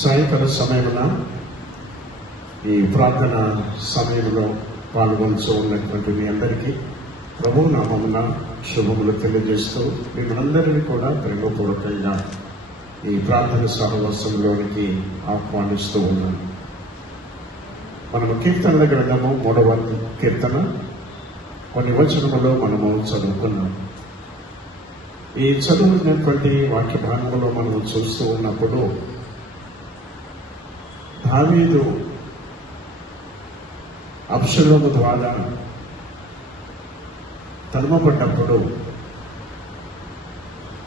సాయంకాల సమయంలో ఈ ప్రార్థన సమయంలో పాల్గొంటూ ఉన్నటువంటి మీ అందరికీ ప్రభువు నామమున శుభములు తెలియజేస్తూ మిమ్మల్ందరినీ కూడా ప్రేమపూర్వకంగా ఈ ప్రార్థన సహవాసంలోనికి ఆహ్వానిస్తూ ఉన్నాను. మనము కీర్తనల గ్రంథము 3వ కీర్తన కొన్ని వచనములో మనము చదువుకున్నాం. ఈ చదువుతున్నటువంటి వాక్య భాగంలో మనము చూస్తూ ఉన్నప్పుడు దావీదు అబ్షలోము ద్వారా తరుమబడ్డప్పుడు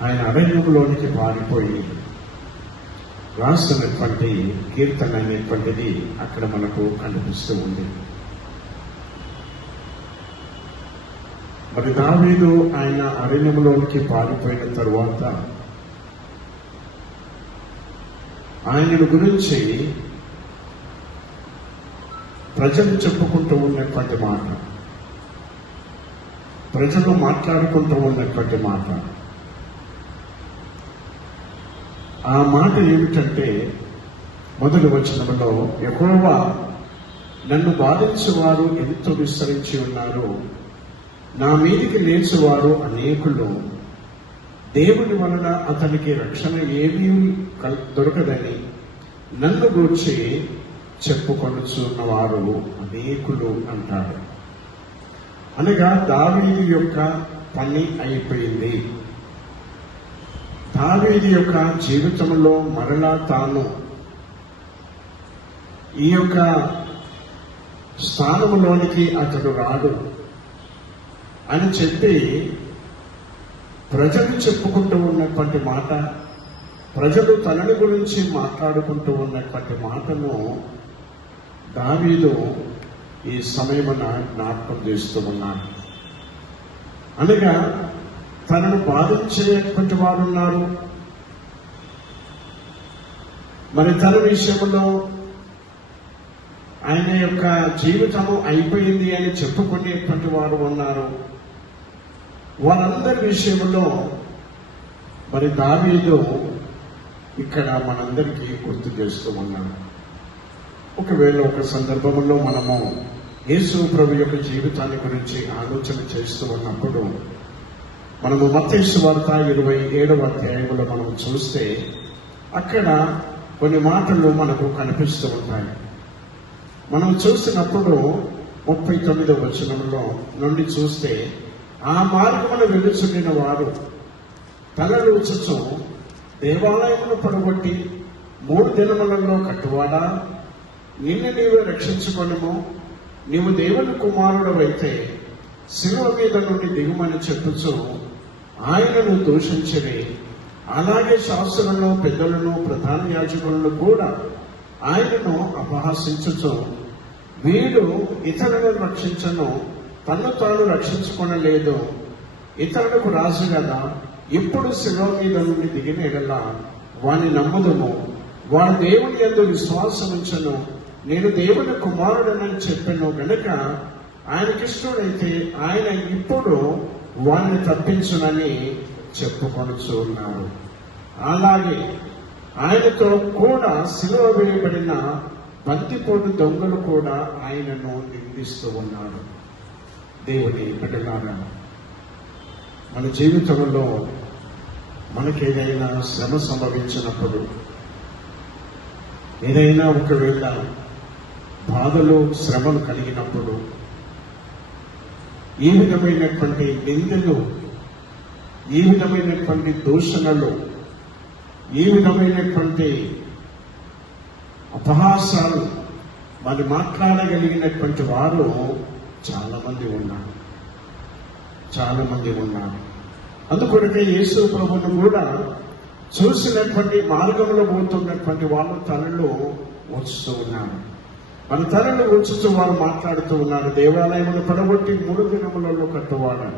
ఆయన అరణ్యంలోనికి పారిపోయి రాస్తున్నటువంటి కీర్తన అనేటువంటిది అక్కడ మనకు కనిపిస్తూ ఉంది. మరి దావీదు ఆయన అరణ్యంలోనికి పారిపోయిన తరువాత ఆయన గురించి ప్రజలు చెప్పుకుంటూ ఉన్నటువంటి మాట, ప్రజలు మాట్లాడుకుంటూ ఉన్నటువంటి మాట, ఆ మాట ఏమిటంటే మొదటి వచనంలో యెహోవా నన్ను బాధించువారు ఎంతో విస్తరించి ఉన్నారు, నా మీదికి లేచువారు అనేకులు, దేవుని వలన అతనికి రక్షణ ఏమీ దొరకదని నన్ను గూర్చి చెప్పుకొనుచున్నవారు అనేకులు అంటారు. అనగా దావీదు యొక్క పని అయిపోయింది. దావీదు యొక్క జీవితంలో మరలా తాను ఈ యొక్క స్థానంలోనికి అతడు రాడు అని చెప్పి ప్రజలు చెప్పుకుంటూ ఉన్నటువంటి మాట, ప్రజలు తనని గురించి మాట్లాడుకుంటూ ఉన్నటువంటి మాటను దావీదు ఈ సమయమున జ్ఞాపకం చేస్తూ ఉన్నాడు. అనగా తనను బాధించేటువంటి వారు ఉన్నారు, మరి తన విషయంలో ఆయన యొక్క జీవితము అయిపోయింది అని చెప్పుకునేటువంటి వారు ఉన్నారు. వారందరి విషయంలో మరి దావీదు ఇక్కడ మనందరికీ గుర్తు చేస్తూ ఉన్నాడు. ఒకవేళ ఒక సందర్భంలో మనము యేసు ప్రభు యొక్క జీవితాన్ని గురించి ఆలోచన చేస్తూ ఉన్నప్పుడు మనము మత్తయి సువార్త 27వ అధ్యాయంలో మనం చూస్తే అక్కడ కొన్ని మాటలు మనకు కనిపిస్తూ ఉంటాయి. మనం చూసినప్పుడు 39వ వచనంలో నుండి చూస్తే, ఆ మార్గమున వెలుచుండిన వారు తలలూచుచు దేవాలయమును పడగొట్టి 3 దినములలో కట్టువాడా, నిన్ను నీవే రక్షించుకొనుము, నీవు దేవుని కుమారుడవైతే శిలువ మీద నుండి దిగుమని చెప్పుచు ఆయనను దూషించిరి. అలాగే శాస్త్రులను, పెద్దలను, ప్రధాన యాజకులను కూడా ఆయనను అపహాసించుచు, వీడు ఇతరులను రక్షించను, తన్ను తాను రక్షించుకొనలేదు, ఇతరులకు రాజు కదా, ఇప్పుడు శిలువ మీద నుండి దిగిన ఎడల వాని నమ్మదుము, వాడు దేవుని యందు విశ్వాసం ఉంచను, నేను దేవుని కుమారుడనని చెప్పాను గనుక ఆయనకిష్టుడైతే ఆయన ఇప్పుడు వారిని తప్పించునని చెప్పుకొనుచూ ఉన్నారు. అలాగే ఆయనతో కూడా సిలువ వేయబడిన బంతిపోటు దొంగలు కూడా ఆయనను నిందిస్తూ ఉన్నారు. దేవుని బిడ్డలారా, మన జీవితంలో మనకేదైనా శ్రమ సంభవించినప్పుడు, ఏదైనా ఒకవేళ బాధలు, శ్రమలు కలిగినప్పుడు, ఈ విధమైనటువంటి నిందలు, ఈ విధమైనటువంటి దూషణలు, ఈ విధమైనటువంటి అపహాసాలు మరి మాట్లాడగలిగినటువంటి వారు చాలా మంది ఉన్నారు. అందుకొరకే యేసు ప్రభువును కూడా చూసినటువంటి మార్గంలో పోతున్నటువంటి వాళ్ళు తలలు ఉంచుతూ ఉన్నారు. మన తలలు ఉంచుతూ వారు మాట్లాడుతూ ఉన్నారు, దేవాలయమును పడగొట్టి 3 దినములలో కట్టువాడా,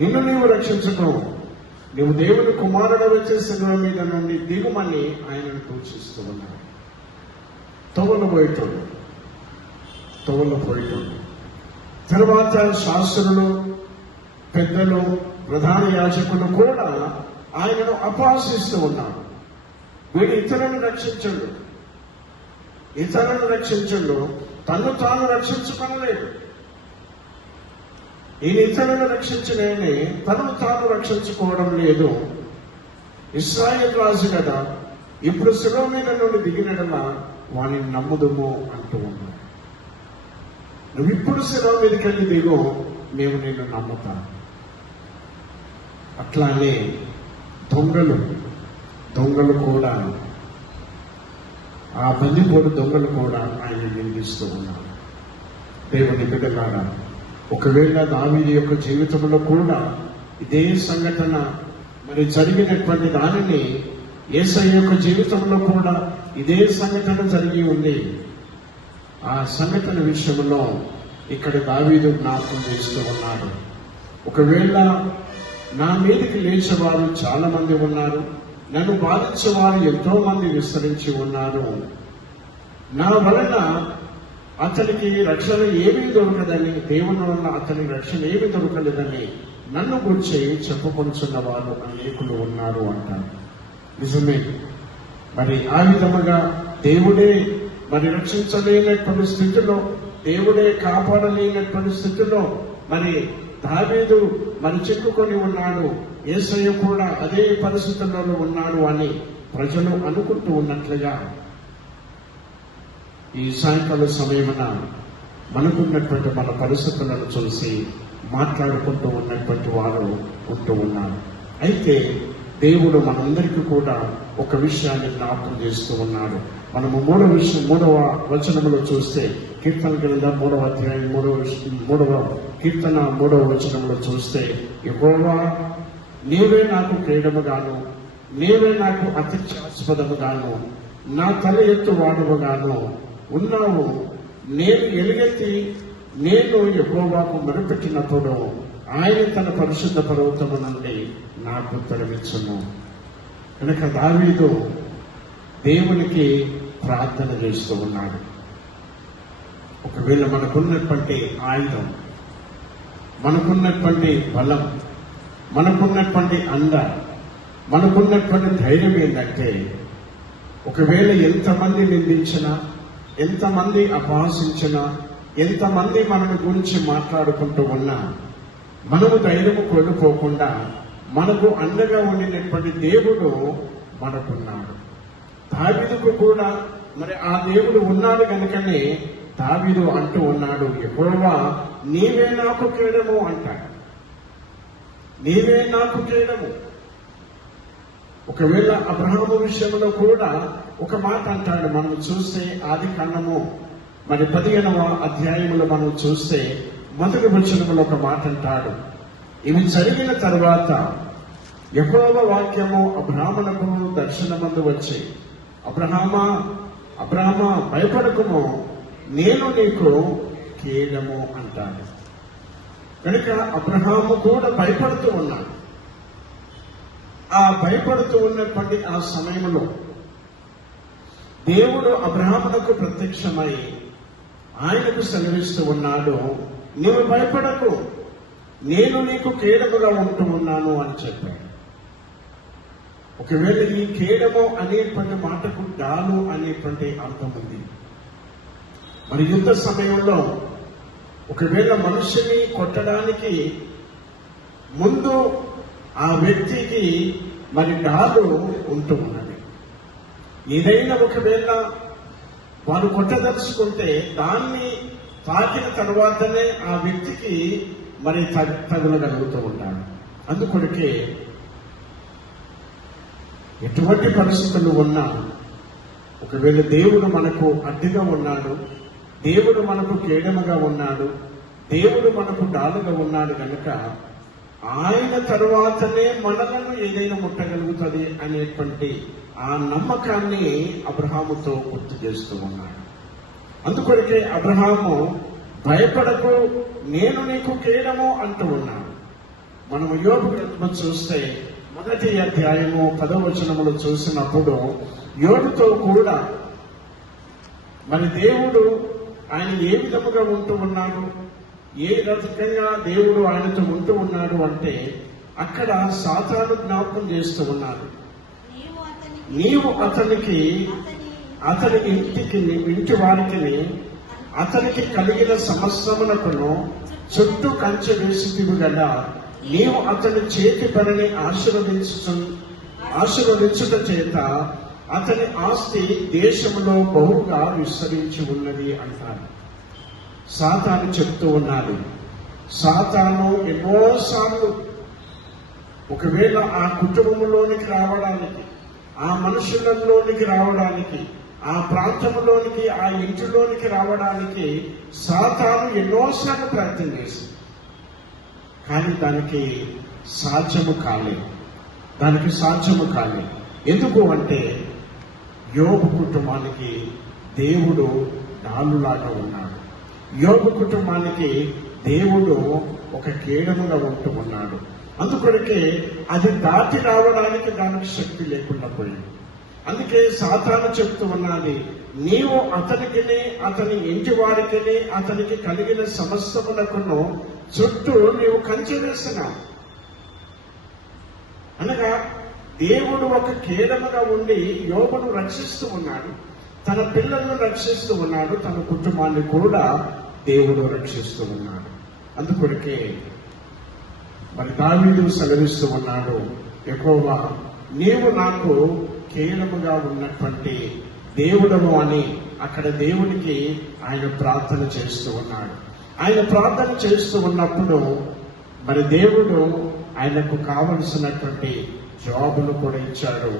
నిన్ను నీవు రక్షించుకో, నీవు దేవుని కుమారుడు వచ్చే శిలువ మీద నుండి దిగుమని ఆయనను సూచిస్తూ ఉన్నారు. తోవలు పోయేటోళ్ళు. తర్వాత శాస్త్రులు, పెద్దలు, ప్రధాన యాజకులు కూడా ఆయనను అపహాసిస్తూ ఉన్నారు. వీడు ఇతరులను రక్షించండు, తను తాను రక్షించుకొనలేడు. ఈయన ఇతరులను రక్షించలేని తను తాను రక్షించుకోవడం లేదు. ఇశ్రాయేలు రాజు కదా, ఇప్పుడు శిలువ మీద నుండి దిగినడలా వాణ్ణి నమ్ముదుము అంటూ ఉన్నాడు. నువ్వు ఇప్పుడు శిలువ మీదకి వెళ్ళి దిగు, మేము నిన్ను నమ్ముతాం. అట్లానే దొంగలు కూడా, ఆ బందిపోటు దొంగలు కూడా ఆయన నిందిస్తూ ఉన్నారు. దేవుని బిడ్డలారా, ఒకవేళ దావీదు యొక్క జీవితంలో కూడా ఇదే సంఘటన మరి జరిగినటువంటి దానిని యేసయ్య యొక్క జీవితంలో కూడా ఇదే సంఘటన జరిగి ఉంది. ఆ సంఘటన విషయంలో ఇక్కడ దావీదు జ్ఞాపకం చేస్తూ ఉన్నాడు. ఒకవేళ నా మీదకి లేచేవారు చాలా మంది ఉన్నారు, నన్ను బాధించేవారు ఎంతో మంది విస్తరించి ఉన్నారు, నా వలన అతనికి రక్షణ ఏమీ దొరకదని, దేవుని వలన అతనికి రక్షణ ఏమీ దొరకలేదని నన్ను గురించి చెప్పుకొనుచున్న వారు అనేకులు ఉన్నారు అంటారు. నిజమే. మరి ఆ విధముగా దేవుడే మరి రక్షించలేనటువంటి స్థితిలో, దేవుడే కాపాడలేనటువంటి స్థితిలో మరి దావీదు మరి చిక్కుకొని ఉన్నాడు, యేసయ్య కూడా అదే పరిస్థితులలో ఉన్నాడు అని ప్రజలు అనుకుంటూ ఉన్నట్లుగా ఈ సాయంకాల సమయమున మనకున్నటువంటి మన పరిస్థితులను చూసి మాట్లాడుకుంటూ ఉన్నటువంటి వారు ఉంటూ ఉన్నారు. అయితే దేవుడు మనందరికీ కూడా ఒక విషయాన్ని జ్ఞాపకం చేస్తూ ఉన్నాడు. మనము మూడవ వచనంలో చూస్తే, కీర్తన గ్రంథం 3వ అధ్యాయం 3వ కీర్తన 3వ వచనంలో చూస్తే, యెహోవా నీవే నాకు క్రీడముగాను, నీవే నాకు అత్యుచ్చాస్పదముగాను, నా తల ఎత్తు వాడువగాను ఉన్నావు. నేను ఎలుగెత్తి నేను యెహోవాకు మొరపెట్టినప్పుడు ఆయన తన పరిశుద్ధ పర్వతము నుండి నాకు ఉత్తరమిచ్చును. కనుక దావీదు దేవునికి ప్రార్థన చేస్తూ ఉన్నాడు. ఒకవేళ మనకున్నటువంటి ఆయుధం, మనకున్నటువంటి బలం, మనకున్నటువంటి అండ, మనకున్నటువంటి ధైర్యం ఏంటంటే, ఒకవేళ ఎంతమంది నిందించినా, ఎంతమంది అపహాసించినా, ఎంతమంది మనని గురించి మాట్లాడుకుంటూ ఉన్నా మనము ధైర్యము కోల్పోకుండా మనకు అండగా ఉండినటువంటి దేవుడు మనకున్నాడు. దావీదుకు కూడా మరి ఆ దేవుడు ఉన్నాడు కనుకనే దావీదు అంటూ ఉన్నాడు, యెహోవా నీవే నాకు కేడము అంటాడు. నీవే నాకు కేడము. ఒకవేళ అబ్రహాము విషయంలో కూడా ఒక మాట అంటాడు. మనం చూస్తే ఆదికాండము మరి 15వ అధ్యాయంలో మనం చూస్తే మొదటి వచనంలో ఒక మాట అంటాడు. ఇవి జరిగిన తర్వాత యెహోవా వాక్యము అబ్రాహామునకు దర్శనమందు వచ్చి, అబ్రహామా భయపడకుము, నేను నీకు కేడము అంటాడు. కనుక అబ్రహాము కూడా భయపడుతూ ఉన్నాడు. ఆ భయపడుతూ ఉన్నటువంటి ఆ సమయంలో దేవుడు అబ్రహామునకు ప్రత్యక్షమై ఆయనకు సెలవిస్తూ ఉన్నాడు, నీవు భయపడకు, నేను నీకు కేడముగా ఉంటూ ఉన్నాను అని చెప్పాడు. ఒకవేళ ఈ కేడము అనేటువంటి మాటకు డాలు అనేటువంటి అర్థం ఉంది. మరి యుద్ధ సమయంలో ఒకవేళ మనుషుని కొట్టడానికి ముందు ఆ వ్యక్తికి మరి డాలు ఉంటూ ఉన్నది. ఏదైనా ఒకవేళ వారు కొట్టదలుచుకుంటే దాన్ని తాకిన తర్వాతనే ఆ వ్యక్తికి మరి తగులగలుగుతూ ఉంటాడు. అందుకొరకే ఎటువంటి పరిస్థితులు ఉన్నా ఒకవేళ దేవుడు మనకు అడ్డుగా ఉన్నాడు, దేవుడు మనకు కేడముగా ఉన్నాడు, దేవుడు మనకు డాలుగా ఉన్నాడు కనుక ఆయన తరువాతనే మనలను ఏదైనా ముట్టగలుగుతుంది అనేటువంటి ఆ నమ్మకాన్ని అబ్రహాముతో గుర్తు చేస్తూ ఉన్నాడు. అందుకొరకే అబ్రహాము భయపడకు, నేను నీకు కేడము అంటూ ఉన్నాడు. మనము యోబు గ్రంథం చూస్తే 1వ అధ్యాయము 10వ వచనములు చూసినప్పుడు యోబుతో కూడా మరి దేవుడు ఆయన ఏ విధముగా ఉంటూ ఉన్నాడు, ఏ రకంగా దేవుడు ఆయనతో ఉంటూ ఉన్నాడు అంటే అక్కడ సాతాను జ్ఞాపకం చేస్తూ ఉన్నాడు. నీవు అతని ఇంటి వారికి అతనికి కలిగిన సమస్తమునకును చుట్టూ కంచె వేసితివి గల నీవు అతని చేతి పనిని ఆశీర్వదించుట చేత అతని ఆస్తి దేశంలో బహుగా విస్తరించి ఉన్నది అంటారు. సాతాను చెప్తూ ఉన్నాడు. సాతాను ఎన్నోసార్లు ఒకవేళ ఆ కుటుంబంలోనికి రావడానికి, ఆ మనుషులలోనికి రావడానికి, ఆ ప్రాంతంలోనికి, ఆ ఇంటిలోనికి రావడానికి సాతాను ఎన్నోసార్లు ప్రయత్నం చేసింది. కానీ దానికి సాధ్యము కాలేదు. ఎందుకు అంటే యోబు కుటుంబానికి దేవుడు డాలులాగా ఉన్నాడు. యోబు కుటుంబానికి దేవుడు ఒక కేడముగా ఉంటూ ఉన్నాడు. అందుకొరకే అది దాటి రావడానికి దానికి శక్తి లేకుండా పోయింది. అందుకే సాతాను చెప్తూ ఉన్నది, నీవు అతనికి, అతని ఇంటి వారికి, అతనికి కలిగిన సమస్తమునకును చుట్టూ నీవు కంచె వేస్తున్నావు. అనగా దేవుడు ఒక కేడముగా ఉండి యోబును రక్షిస్తూ ఉన్నాడు, తన పిల్లలను రక్షిస్తూ ఉన్నాడు, తన కుటుంబాన్ని కూడా దేవుడు రక్షిస్తూ ఉన్నాడు. అందుకొరకే మరి దావీదు సెలవిస్తూ ఉన్నాడు, యెహోవా నీవు నాకు కేడముగా ఉన్నటువంటి దేవుడము అని. అక్కడ దేవునికి ఆయన ప్రార్థన చేస్తూ ఉన్నాడు. ఆయన ప్రార్థన చేస్తూ ఉన్నప్పుడు మరి దేవుడు ఆయనకు కావలసినటువంటి జవాబును కూడా ఇచ్చాడు.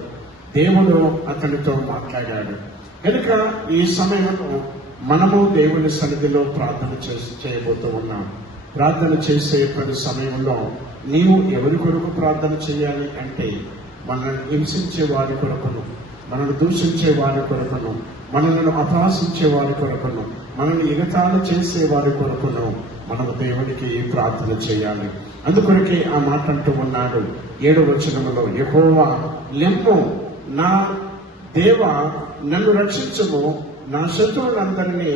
దేవుడు అతనితో మాట్లాడాడు. కనుక ఈ సమయంలో మనము దేవుని సన్నిధిలో ప్రార్థన చేయబోతూ ఉన్నాం. ప్రార్థన చేసేటువంటి సమయంలో నీవు ఎవరి కొరకు ప్రార్థన చేయాలి అంటే, మనల్ని హింసించే వారి కొరకును, మనల్ని దూషించే వారి కొరకును, మనల్ని అపహాసించే వారి కొరకును, మనల్ని ఎగతాళి చేసే వారి కొరకును మనము దేవునికి ప్రార్థన చేయాలి. అందుకొరకే ఆ మాట అంటూ ఉన్నాడు 7వ వచనములో, యెహోవా లెమ్ము, నా దేవ నన్ను రక్షించుము, నా శత్రువులందరినీ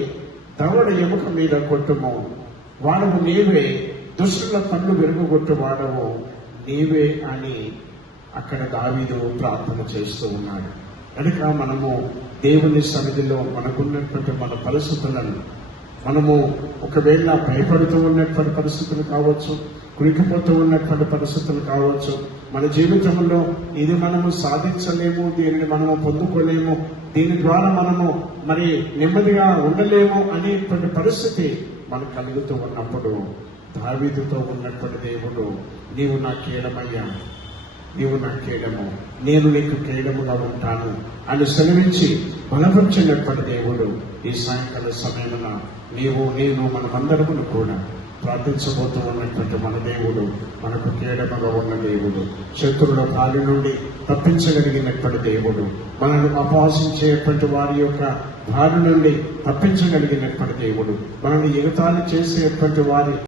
దవడ ఎముక మీద కొట్టుము, వాడవు నీవే, దుష్టుల పన్ను విరుగుగొట్టు వాడవు నీవే అని అక్కడ దావీదు ప్రార్థన చేస్తూ ఉన్నాడు. కనుక మనము దేవుని సన్నిధిలో మనకున్నటువంటి మన పరిస్థితులను, మనము ఒకవేళ భయపడుతూ ఉన్నటువంటి పరిస్థితులు కావచ్చు, కురికిపోతూ ఉన్నటువంటి పరిస్థితులు కావచ్చు, మన జీవితంలో ఇది మనము సాధించలేము, దీనిని మనము పొందుకోలేము, దీని ద్వారా మనము మరి నెమ్మదిగా ఉండలేము అనేటువంటి పరిస్థితి మనకు కలుగుతూ ఉన్నప్పుడు దావీదుతో ఉన్నటువంటి దేవుడు, నీవు నా కేడమయ్యా, నీవు నా కేడము, నేను నీకు కేడముగా ఉంటాను అని సెలవించి బలపరిచినటువంటి దేవుడు ఈ సాయంకాల సమయమున నేను మనమందరమును కూడా ప్రార్థించబోతూ ఉన్నటువంటి మన దేవుడు మనకు కేడముగా ఉన్న దేవుడు, శత్రువుల పాలి నుండి తప్పించగలిగినటువంటి దేవుడు, మనల్ని అపహాసించేటువంటి వారి యొక్క బారి నుండి తప్పించగలిగినటువంటి దేవుడు, మనల్ని ఎగతాళి చేసేటువంటి వారి